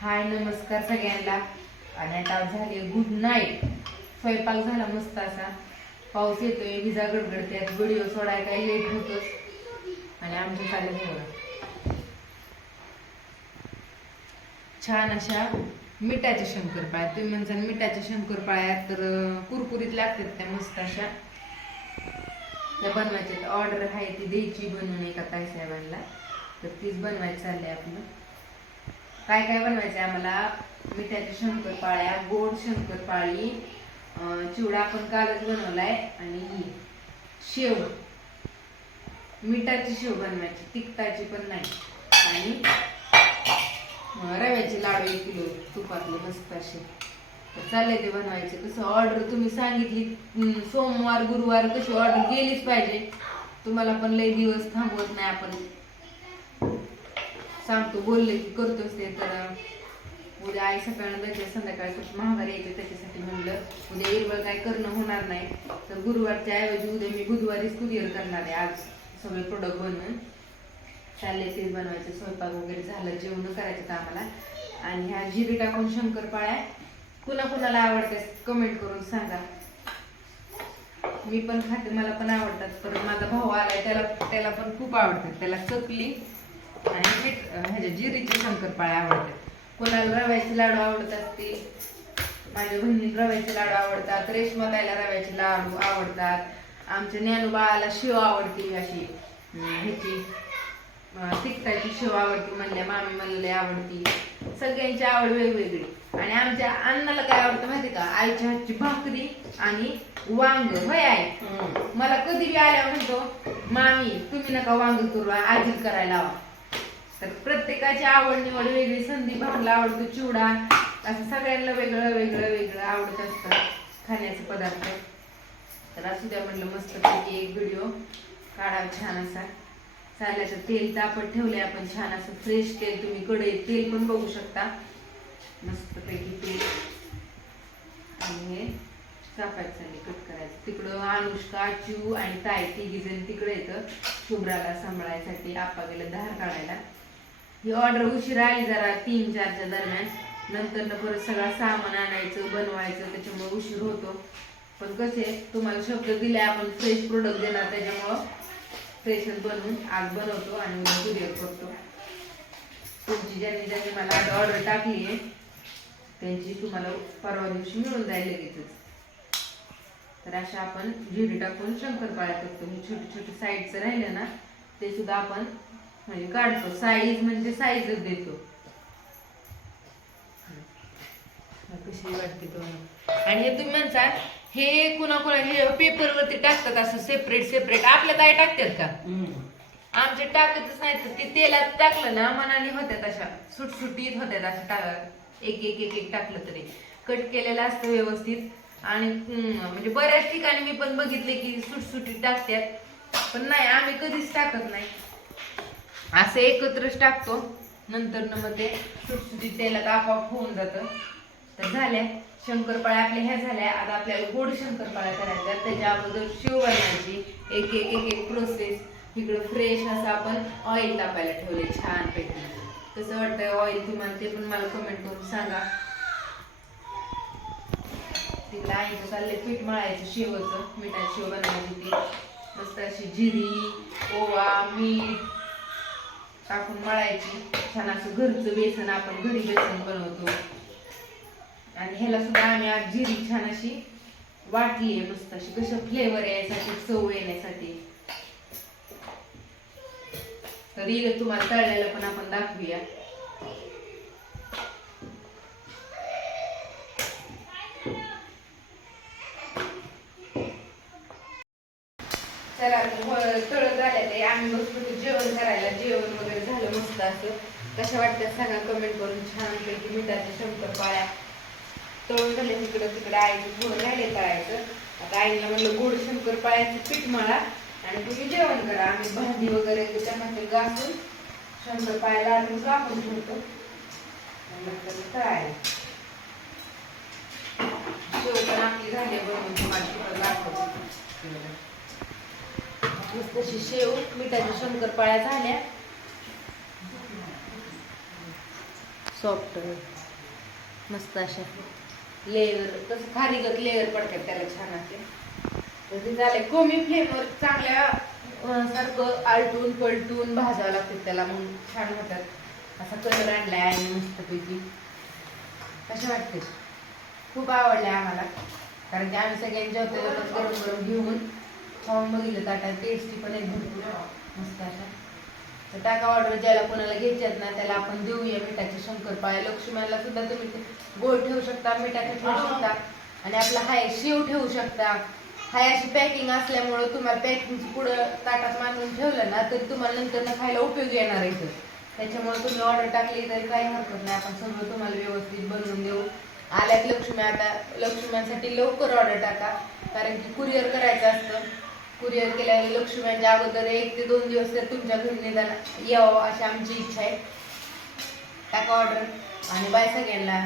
हाय नमस्कार सगळ्यांना. आणि आता झाले गुड नाईट स्वयंपाक झाला मस्त असा. पाऊस येतोय विजा गडगडते व्हिडिओ सोडाय काय लेट होतोच. आणि आमच्या चालेल हे छान अशा मिठाच्या शंकरपाळ्या. तुम्ही म्हणता मिठाच्या शंकरपाळ्या तर कुरकुरीत लागतात त्या मस्त अशा. त्या बनवायच्या. ऑर्डर आहे ती द्यायची बनवून एका ताईसाहेबांना. तर तीच बनवायची चाललंय आपलं. काय काय बनवायचं आहे आम्हाला मिठाच्या शंकरपाळ्या गोड शंकरपाळी पाळी चिवडा आपण कालच बनवलाय आणि शेव. मिठाची शेव बनवायची तिखटाची पण नाही. आणि रव्याची रव्याचे लाडू एक किलो तुपातले मस्त असे. तर ते बनवायचे. कसं ऑर्डर तुम्ही सांगितली सोमवार गुरुवार कशी ऑर्डर गेलीच पाहिजे. तुम्हाला पण लय दिवस थांबवत नाही आपण. सांगतो बोलले की करतोच ते तर उद्या आई सकाळनं जायचे संध्याकाळी खूप महागारी यायचे त्याच्यासाठी म्हणलं उद्या इरवळ काय करणं होणार नाही. तर गुरुवारच्या ऐवजी उद्या मी बुधवारीच कुरिअर करणार आहे आज सगळे प्रोडक्ट बनवून. चालले तेच बनवायचे स्वयंपाक वगैरे झालं जेवण करायचं आम्हाला. आणि ह्या जिरी टाकून शंकरपाळ्या कुणा कुणाला आवडतात कमेंट करून सांगा. मी पण खाते मला पण आवडतात परत माझा भाऊ आलाय त्याला त्याला पण खूप आवडतात त्याला चकली आणि अं, ह्याच्या जिरीचे शंकरपाळ्या आवडतात कोणाला रव्याचे लाडू आवडतात ते माझ्या बहिणीला रव्याचे लाडू आवडतात रेशमा ताईला रव्याचे लाडू आवडतात आमच्या ज्ञानोबाळाला शिव आवडते अशी. ह्याची तिखटाची शेव आवडती म्हणल्या मामी मला लय आवडती. सगळ्यांची आवड वेगवेगळी. आणि आमच्या अण्णाला काय आवडतं माहिती का? आईच्या हातची भाकरी आणि वांग. होय आहे मला कधी बी आल्या म्हणतो मामी तुम्ही नका वांग करू आजीच करायला लावा. तर प्रत्येकाची आवड निवड वेगळी संधी भागला आवडतो चिवडा असं सगळ्यांना वेगळं वेगळं वेगळं आवडत असतं खाण्याचे पदार्थ. तर असू द्या म्हणलं मस्तपैकी एक व्हिडिओ काढावा छान असा. चालल्याचं तेल तापत ठेवले आपण छान असं फ्रेश तेल तुम्ही कढईत तेल पण बघू शकता. मस्तपैकी तेल. आणि हे चापायचं चालले कट करायचं. तिकडं अनुष्का चू आणि ताई तिघी जण तिकडे येतं. शुभ्राला सांभाळायसाठी आपा गेलं धार काढायला. ही ऑर्डर उशीर आली जरा तीन चारच्या दरम्यान. नंतर परत सगळा सामान आणायचं बनवायचं त्याच्यामुळे उशीर होतो. पण कसे तुम्हाला शब्द दिले आपण फ्रेश प्रोडक्ट देणार त्याच्यामुळं फ्रेशच बनवून आज बनवतो आणि उद्या कुरिअर करतो. तुमची ज्यांनी ज्यांनी मला आज ऑर्डर टाकली आहे त्यांची तुम्हाला परवा दिवशी मिळून जाईल लगेचच. तर अशा आपण झिडी टाकून शंकरपाळ्या करतो. हे छोटे छोटे साईडचं राहिलं ना ते सुद्धा आपण म्हणजे काढतो. साईज म्हणजे साईजच देतो. कशी वाटते तो आणि हे तुम्ही म्हणतात हे कुणा कुणा हे पेपरवरती टाकतात असं सेपरेट सेपरेट आपल्या ताई टाकतात का? आमचे टाकतच नाही तर ते तेलात टाकलं ना मनाने होत्यात अशा. सुटसुटीत होत्यात असं टाक. एक एक एक एक टाकलं तरी. कट केलेलं असतं व्यवस्थित. आणि म्हणजे बऱ्याच ठिकाणी मी पण बघितले की सुटसुटीत टाकतात. पण नाही आम्ही कधीच टाकत नाही. असं एकत्रच टाकतो. नंतर न मग ते सुटसुटीत तेलात आपोआप होऊन जातं. तर झाल्या. शंकरपाळ्या आपल्या ह्या झाल्या. आता आपल्याला गोड शंकरपाळ्या करायच्या. त्याच्या अगोदर शिव बनवायची एक एक एक एक प्रोसेस इकडं फ्रेश असं आपण ऑइल तापायला ठेवले छान पैकी. कसं वाटतंय ऑइल तुम्हाला ते पण मला कमेंट करून सांगा. तिकडे आईचं चाललंय पीठ मळायचं शेवचं. मिठाची शेव बनवायची ती मस्त अशी जिरी ओवा मीठ टाकून मळायची. छान असं घरचं बेसन आपण घरी बेसन बनवतो. आणि ह्याला सुद्धा आम्ही आज जिरी छान अशी वाटली आहे मस्त अशी. कसं फ्लेवर यायसाठी चव येण्यासाठी. तर इकडे तुम्हाला तळलेलं पण आपण दाखवूया. चला तर हो- ते. आम्ही बसलो जेवण करायला. जेवण वगैरे झालं मस्त असं. कशा वाटतात सांगा कमेंट करून. छान पैकी शंकर पाळ्या. तळून झाले तिकडं तिकडं आईचं थोडं राहिले तळायचं. आता आईला म्हणलं गोड शंकर पाळ्याचं पीठ मळा आणि तुम्ही जेवण करा. आम्ही भांडी वगैरे त्याच्यामध्ये शंकर पायाला आधी कापून ठेवतो. नंतर तळायला शेव पण आपली झाली बनवून तुम्हाला तिकडं दाखवतो. तशी शेव मिठाच्या शंकरपाळ्या झाल्या. सॉफ्ट मस्त अशा. लेअर तसं खारीगत लेअर पडतात त्याला छान असे. तसे झाले कोमी फ्लेमवर चांगल्या सारखं आलटून पलटून भाजावं लागते त्याला. मग छान होतात. असा कलर आणलाय आणि मस्तपैकी. कशा वाटते खूप आवडले आम्हाला. कारण की आम्ही सगळ्यांच्या होते गरम गरम घेऊन खाऊन बघितलं ताटा टेस्टी पण आहे भरपूर. मस्त अशा. तर टाका ऑर्डर ज्याला कोणाला घ्यायच्यात ना त्याला आपण देऊया मिठाचे शंकरपाळे लक्ष्मीला सुद्धा तुम्ही गोड ठेवू शकता मिठाचे ठेवू शकता. आणि आपला हाय शेव ठेवू शकता. हाय अशी पॅकिंग असल्यामुळं तुम्हाला पॅकिंग पुढं ताटात मांडून ठेवलं ना तर तुम्हाला नंतर ना खायला उपयोग येणार आहे तर त्याच्यामुळे तुम्ही ऑर्डर टाकली तरी काही हरकत नाही. आपण सगळं तुम्हाला व्यवस्थित बनवून देऊ. आल्यात लक्ष्मी. आता लक्ष्म्यांसाठी लवकर ऑर्डर टाका. कारण की कुरिअर करायचं असतं. कुरिअर केल्याने लक्ष्मीच्या अगोदर एक ते दोन दिवस तर तुमच्या घरी निदान यावं अशी आमची इच्छा आहे. टाका ऑर्डर आणि बाय सगळ्यांना.